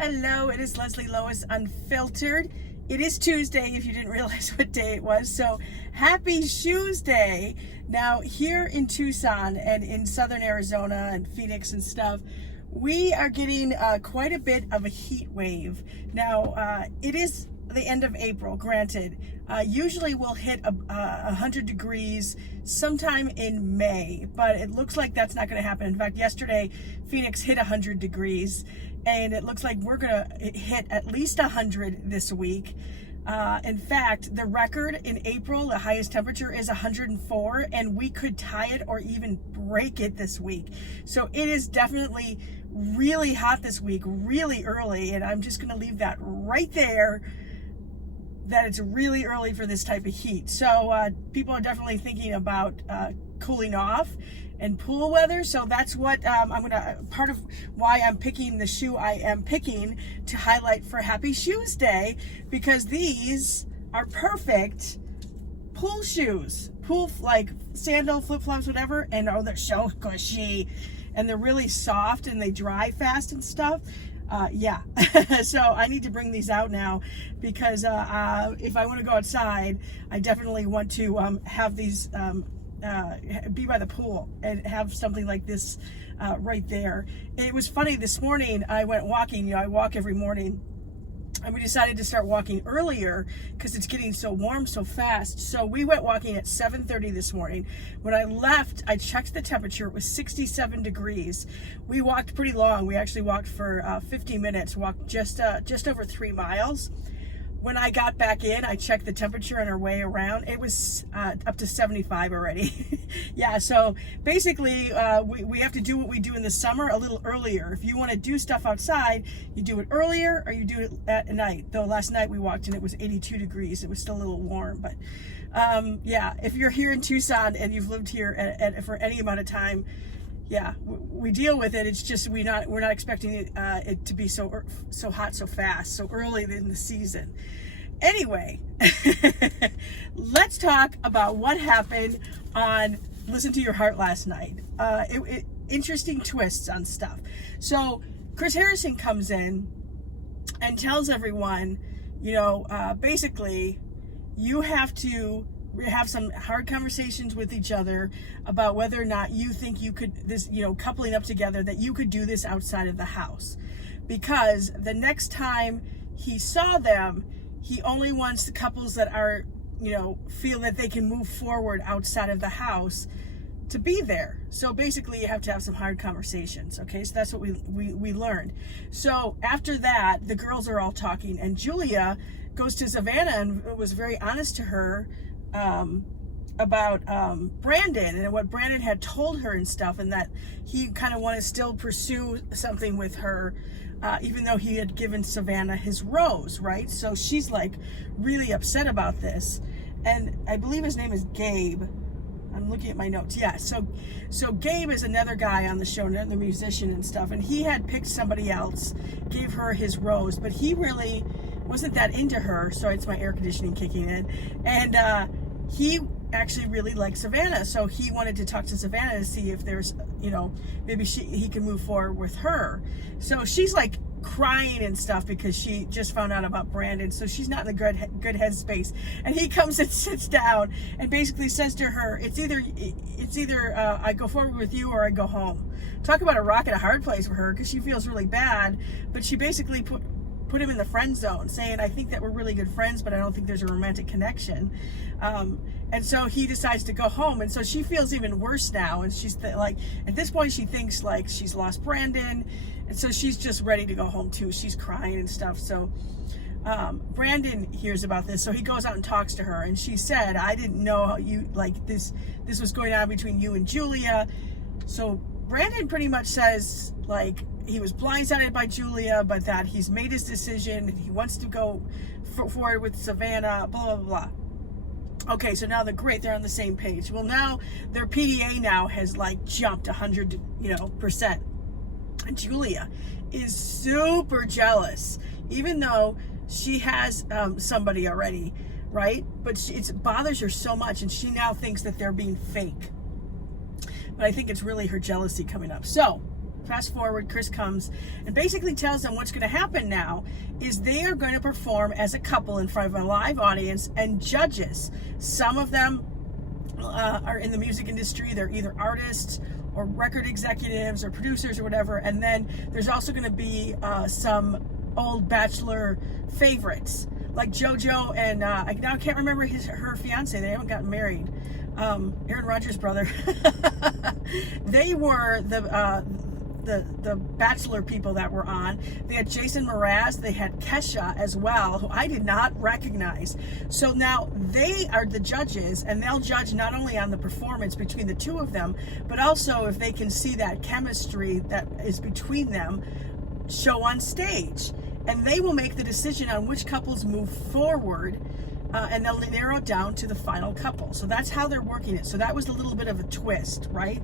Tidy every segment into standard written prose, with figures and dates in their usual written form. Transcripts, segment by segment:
Hello, it is Leslie Lois Unfiltered. It is Tuesday, if you didn't realize what day it was. So happy Shoesday. Now, here in Tucson and in southern Arizona and Phoenix and stuff, we are getting quite a bit of a heat wave. Now, it is the end of April, granted. Usually we'll hit 100 degrees sometime in May, but it looks like that's not going to happen. In fact, yesterday, Phoenix hit 100 degrees, and it looks like we're going to hit at least 100 this week. In fact, the record in April, the highest temperature is 104, and we could tie it or even break it this week. So it is definitely really hot this week, really early, and I'm just going to leave that right there, that it's really early for this type of heat. So people are definitely thinking about cooling off and pool weather. So that's what part of why I'm picking the shoe I am picking to highlight for Happy Shoesday, because these are perfect pool shoes, pool like sandal, flip-flops, whatever. And oh, they're so cushy, and they're really soft, and they dry fast and stuff. Yeah, so I need to bring these out now, because if I want to go outside, I definitely want to have these be by the pool and have something like this right there. It was funny, this morning I went walking. I walk every morning, and we decided to start walking earlier because it's getting so warm so fast. So we went walking at 7:30 this morning. When I left, I checked the temperature. It was 67 degrees. We walked pretty long. We actually walked for 50 minutes, walked just over 3 miles. When I got back in, I checked the temperature on our way around. It was up to 75 already. Yeah, so basically we have to do what we do in the summer a little earlier. If you want to do stuff outside, you do it earlier or you do it at night. Though last night we walked and it was 82 degrees. It was still a little warm, but yeah, if you're here in Tucson and you've lived here for any amount of time, yeah, we deal with it. It's just we're not expecting it to be so hot so fast, so early in the season. Anyway, let's talk about what happened on Listen to Your Heart last night. Interesting twists on stuff. So Chris Harrison comes in and tells everyone, basically, you have to have some hard conversations with each other about whether or not you think you could, coupling up together, that you could do this outside of the house. Because the next time he saw them, he only wants the couples that are, feel that they can move forward outside of the house to be there. So basically you have to have some hard conversations. Okay, so that's what we learned. So after that, the girls are all talking, and Julia goes to Savannah and was very honest to her about Brandon and what Brandon had told her and stuff, and that he kind of wanted to still pursue something with her, even though he had given Savannah his rose, right? So she's like really upset about this, and I believe his name is Gabe. I'm looking at my notes. Yeah, so Gabe is another guy on the show, another musician and stuff, and he had picked somebody else, gave her his rose, but he really wasn't that into her. So it's my air conditioning kicking in, and he actually really liked Savannah, so he wanted to talk to Savannah to see if there's, maybe he can move forward with her. So she's like crying and stuff because she just found out about Brandon, so she's not in the good headspace. And he comes and sits down and basically says to her, it's either I go forward with you or I go home. Talk about a rock and a hard place for her, because she feels really bad, but she basically put him in the friend zone, saying, I think that we're really good friends, but I don't think there's a romantic connection. And so he decides to go home, and so she feels even worse now, and she's like, at this point she thinks like she's lost Brandon, and so she's just ready to go home too. She's crying and stuff. So Brandon hears about this, so he goes out and talks to her, and she said, I didn't know how you, like, this was going on between you and Julia. So Brandon pretty much says, like, he was blindsided by Julia, but that he's made his decision, he wants to go forward with Savannah, blah, blah, blah. Okay, so now they're on the same page. Well, now their PDA now has like jumped 100%. And Julia is super jealous, even though she has somebody already, right? But it bothers her so much, and she now thinks that they're being fake. But I think it's really her jealousy coming up. So fast forward, Chris comes and basically tells them what's going to happen now is they are going to perform as a couple in front of a live audience and judges. Some of them are in the music industry. They're either artists or record executives or producers or whatever. And then there's also going to be some old Bachelor favorites like JoJo and I now can't remember her fiance. They haven't gotten married. Aaron Rodgers' brother. They were the Bachelor people that were on. They had Jason Mraz. They had Kesha as well, who I did not recognize. So now they are the judges, and they'll judge not only on the performance between the two of them, but also if they can see that chemistry that is between them show on stage. And they will make the decision on which couples move forward, and they'll narrow it down to the final couple. So that's how they're working it. So that was a little bit of a twist, right?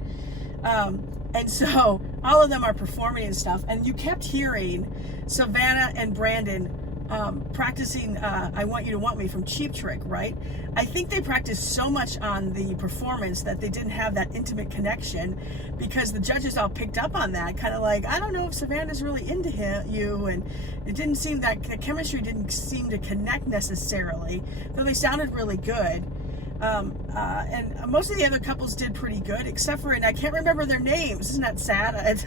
And so all of them are performing and stuff. And you kept hearing Savannah and Brandon practicing I Want You to Want Me from Cheap Trick, right? I think they practiced so much on the performance that they didn't have that intimate connection, because the judges all picked up on that, kind of like, I don't know if Savannah's really into you, and it didn't seem that the chemistry didn't seem to connect necessarily, though they sounded really good. And most of the other couples did pretty good, except for, and I can't remember their names. Isn't that sad?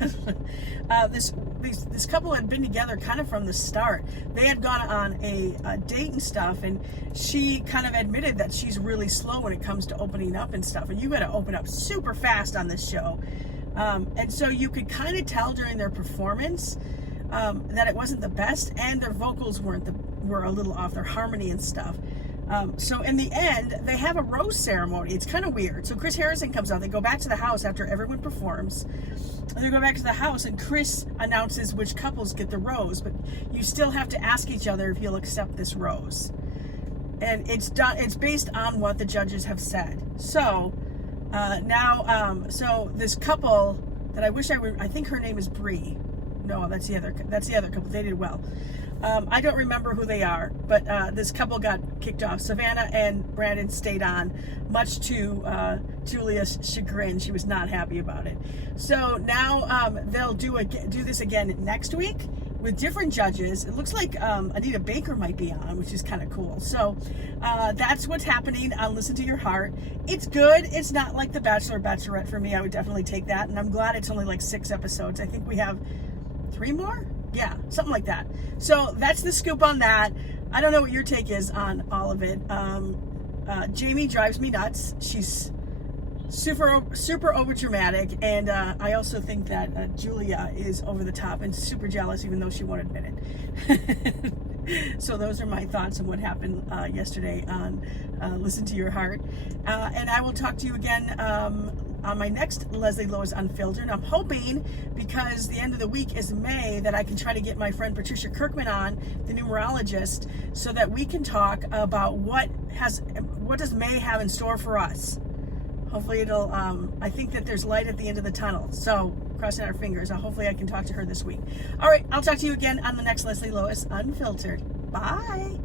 This couple had been together kind of from the start. They had gone on a date and stuff, and she kind of admitted that she's really slow when it comes to opening up and stuff. And you got to open up super fast on this show. And so you could kind of tell during their performance that it wasn't the best, and their vocals were a little off, their harmony and stuff. So in the end, they have a rose ceremony. It's kind of weird. So Chris Harrison comes out. They go back to the house after everyone performs. And they go back to the house, and Chris announces which couples get the rose. But you still have to ask each other if you'll accept this rose. And it's based on what the judges have said. So so this couple that I think her name is Bree. No, that's the other couple. They did well. I don't remember who they are, but this couple got kicked off. Savannah and Brandon stayed on, much to Julia's chagrin. She was not happy about it. So now they'll do this again next week with different judges. It looks like Anita Baker might be on, which is kind of cool. So that's what's happening on Listen to Your Heart. It's good. It's not like The Bachelor, Bachelorette for me. I would definitely take that, and I'm glad it's only like 6 episodes. I think we have 3 more? Yeah, something like that. So that's the scoop on that. I don't know what your take is on all of it. Jamie drives me nuts. She's super over dramatic, and I also think that Julia is over the top and super jealous, even though she won't admit it. So those are my thoughts on what happened yesterday on Listen to Your Heart. And I will talk to you again on my next Leslie Lois Unfiltered. I'm hoping, because the end of the week is May, that I can try to get my friend Patricia Kirkman on, the numerologist, so that we can talk about what does May have in store for us. Hopefully it'll, I think that there's light at the end of the tunnel. So crossing our fingers. Hopefully I can talk to her this week. All right, I'll talk to you again on the next Leslie Lois Unfiltered. Bye.